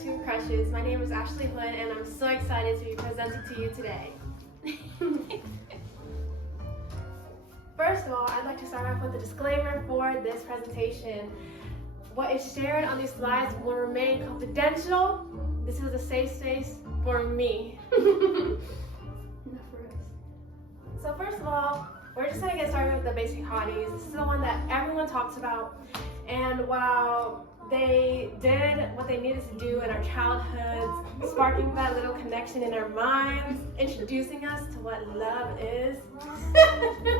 cartoon crushes. My name is Ashley Hood and I'm so excited to be presenting to you today. First of all, I'd like to start off with a disclaimer for this presentation. What is shared on these slides will remain confidential. This is a safe space for me. So first of all, we're just going to get started with the basic hotties. This is the one that everyone talks about. And while they did what they needed to do in our childhoods, sparking that little connection in our minds, introducing us to what love is,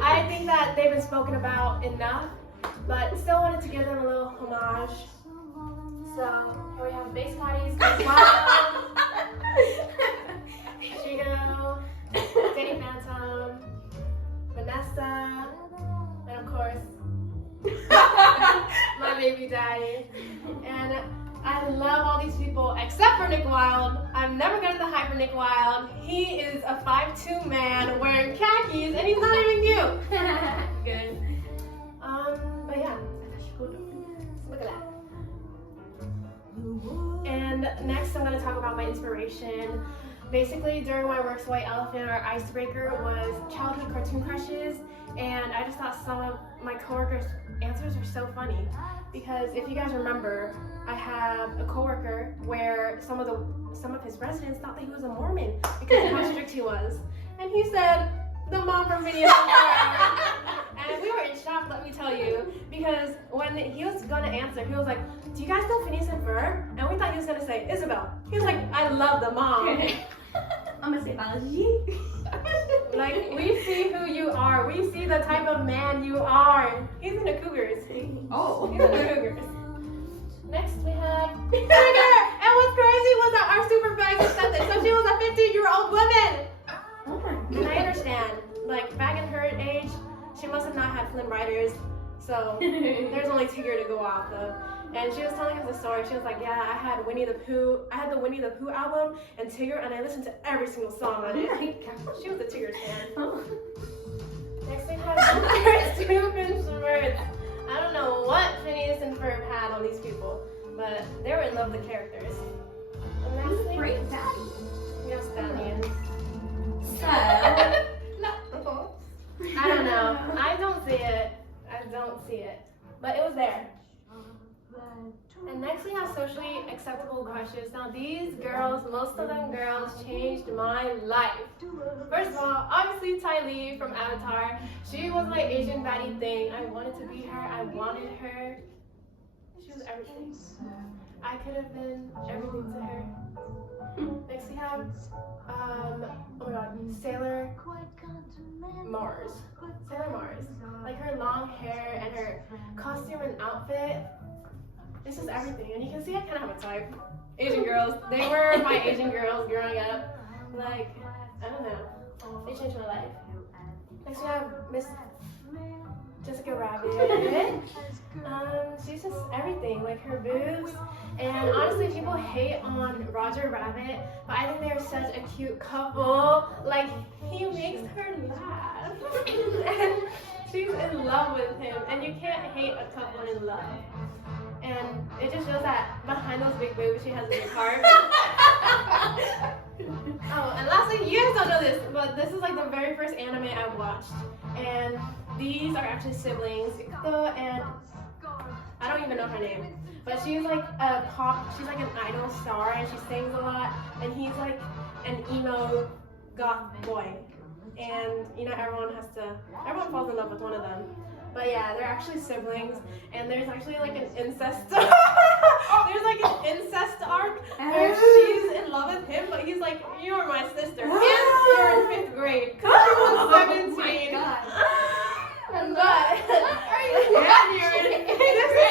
I think that they've been spoken about enough, but still wanted to give them a little homage. So here we have basic hotties, Chico, Danny Phantom, Vanessa, and of course, my baby daddy. And I love all these people except for Nick Wilde. I'm never gonna hide for Nick Wilde. He is a 5'2" man wearing khakis and he's not even cute. Good. But yeah, look at that. And next I'm gonna talk about my inspiration. Basically, during my Works White Elephant, our icebreaker was childhood cartoon crushes, and I just thought some of my coworkers' answers are so funny. Because if you guys remember, I have a coworker where some of his residents thought that he was a Mormon because of how strict he was. And he said, the mom from Phineas and Ferb. And we were in shock, let me tell you, because when he was gonna answer, he was like, do you guys know Phineas and Ferb? And we thought he was gonna say Isabel. He was like, I love the mom. I'm gonna say biology. Like, we see who you are. We see the type of man you are. He's in the Cougars. Oh. He's in the Cougars. Next we have Vinegar. And what's crazy was that our supervisor said this. So she was a 15-year-old woman. Oh my God. And I understand. Like, back in her age, she must have not had Flynn Riders. So there's only Tigger to go off of. And she was telling us a story. She was like, yeah, I had the Winnie the Pooh album and Tigger, and I listened to every single song on it. She was a Tigger fan. Oh. Next we have Stupid Birds. I don't know what Phineas and Ferb had on these people, but they were in love with the characters. And lastly, Great daddy. we have Stallions. So. I don't know. I don't see it. But it was there. And next we have socially acceptable crushes. Now these girls, most of them girls, changed my life. First of all, obviously Ty Lee from Avatar. She was my Asian baddie thing. I wanted to be her. I wanted her. She was everything. I could have been everything to her. Next we have, oh my god, Sailor Mars. Sailor Mars. Like her long hair and her costume and outfit. It's just everything, and you can see I kind of have a type. Asian girls, they were my Asian girls growing up. Like, I don't know, they changed my life. Next we have Miss Jessica Rabbit. She's just everything, like her boobs. And honestly, people hate on Roger Rabbit, but I think they're such a cute couple. Like, he makes her laugh. And she's in love with him, and you can't hate a couple in love. And it just shows that behind those big boobs, she has a big heart. Oh, and lastly, you guys don't know this, but this is like the very first anime I watched. And these are actually siblings, Ikuto and I don't even know her name. But she's like she's like an idol star and she sings a lot. And he's like an emo goth boy. And you know, everyone falls in love with one of them. But yeah, they're actually siblings, and there's actually like an incest. There's like an incest arc where she's in love with him, but he's like, "You're my sister." And you're in 5th grade. Cause she was 17. Oh my God. But Are you watching? This is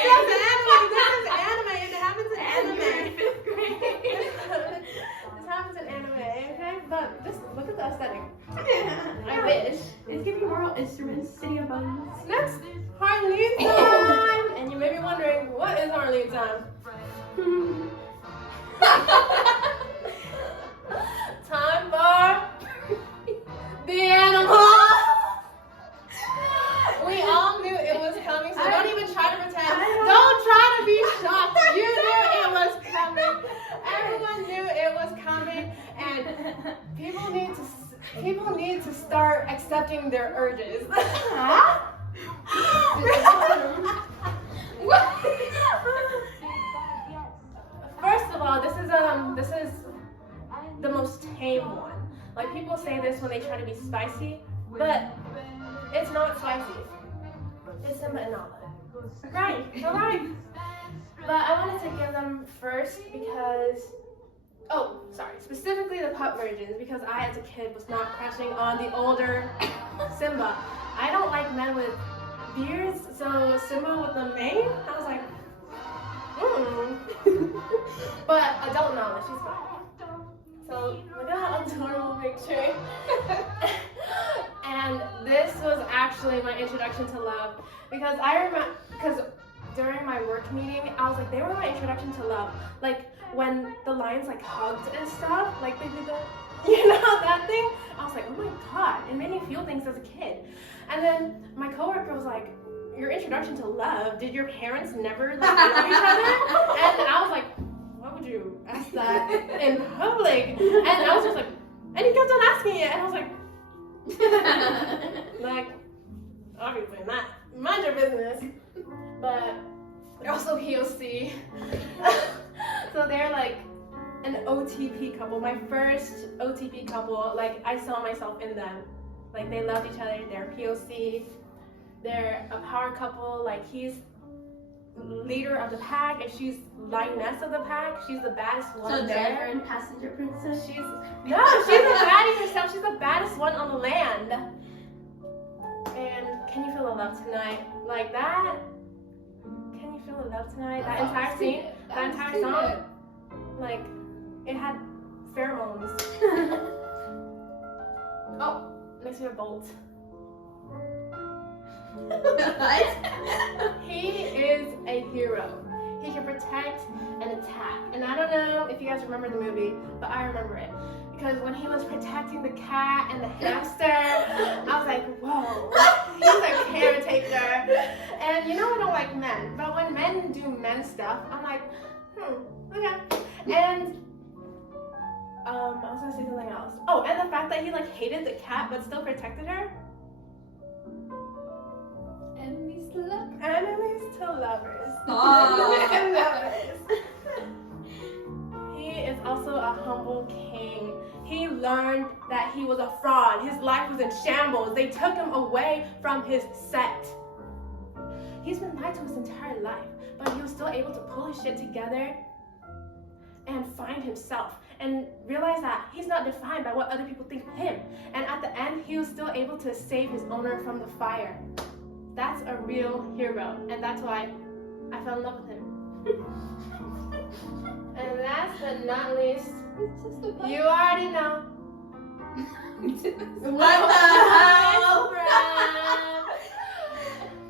anime. It happens in anime. You're in 5th grade. This happens in anime, okay? But just look at the aesthetic. I wish. It's giving moral instruments, City of Bones. Next, Harleen time! And you may be wondering, what is Harleen time? Time for the animal! We all knew it was coming, so don't even try people need to start accepting their urges. First of all, this is the most tame one. Like people say this when they try to be spicy, but it's not spicy. It's Simba and Nala. Right, alright. But I wanted to give them first because, specifically the pup versions, because I as a kid was not crushing on the older Simba. I don't like men with beards, so Simba with the mane, I was like, But adult Nala, she's fine. So look at that adorable picture. And this was actually my introduction to love, because I remember, during my work meeting, I was like, they were my introduction to love. Like when the lions like hugged and stuff, like they did that, that thing. I was like, oh my god, it made me feel things as a kid. And then my coworker was like, your introduction to love, did your parents never like know each other? And I was like, why would you ask that in public? And I was just like, and he kept on asking it, and I was like, obviously not, mind your business. But they're also POC. So they're like an OTP couple, my first OTP couple. Like I saw myself in them. Like they loved each other, they're POC. They're a power couple. Like he's leader of the pack and she's lioness of the pack. She's the baddest one. So there. driver and passenger princess? She's the baddie herself. She's the baddest one on the land. And can you feel the love tonight? Like that? Can you feel the love tonight? That entire scene, that entire song, like it had pheromones. Oh, next we have Bolt. He is a hero. He can protect and attack. And I don't know if you guys remember the movie, but I remember it. Because when he was protecting the cat and the hamster, I was like, whoa, he's a caretaker. And you know I don't like men, but when men do men stuff, I'm like, okay. And I was gonna say something else. Oh, and the fact that he like hated the cat but still protected her. Enemies to lovers. Enemies to lovers. Oh. He is also a humble king. He learned that he was a fraud. His life was in shambles. They took him away from his set. He's been lied to his entire life, but he was still able to pull his shit together and find himself and realize that he's not defined by what other people think of him. And at the end, he was still able to save his owner from the fire. That's a real hero, and that's why I fell in love with him. And last but not least, you already know. What the hell?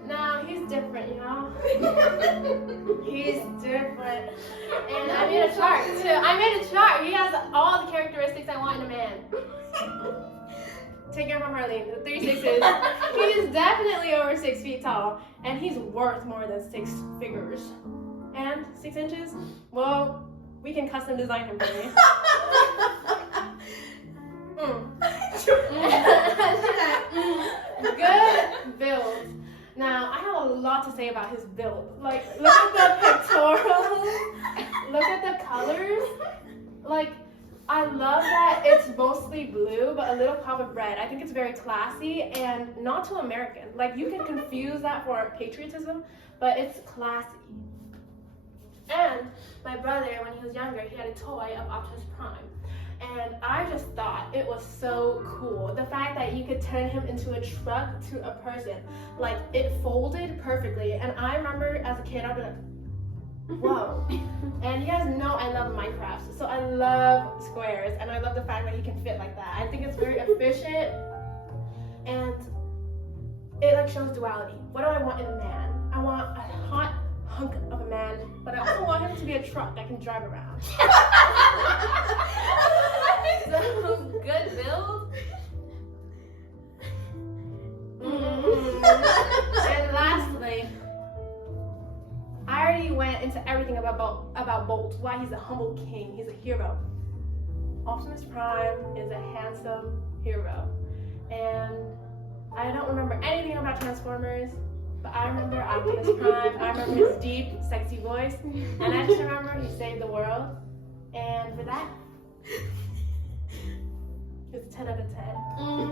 No, he's different, you know? He's different. And I made a chart, too. I made a chart. He has all the characteristics I want in a man. Take care from Harley, the 3 6s. He's definitely over 6 feet tall, and he's worth more than 6 figures. And 6 inches? Well, we can custom design him for me. Good build. Now, I have a lot to say about his build. Like, look at the pectorals. Look at the colors. Like, I love that it's mostly blue, but a little pop of red. I think it's very classy and not too American. Like, you can confuse that for patriotism, but it's classy. And my brother, when he was younger, he had a toy of Optimus Prime. And I just thought it was so cool. The fact that you could turn him into a truck to a person. Like, it folded perfectly. And I remember as a kid, I'd be like, whoa. And you guys know I love Minecraft, so I love squares, and I love the fact that he can fit like that. I think it's very efficient, and it like shows duality. What do I want in a man? I want a hot hunk of a man, but I also want him to be a truck I can drive around. So, good build. And lastly, I already went into everything about Bolt, why he's a humble king, he's a hero. Optimus Prime is a handsome hero. And I don't remember anything about Transformers, but I remember Optimus Prime. I remember his deep, sexy voice. And I just remember he saved the world. And for that, it's 10 out of 10.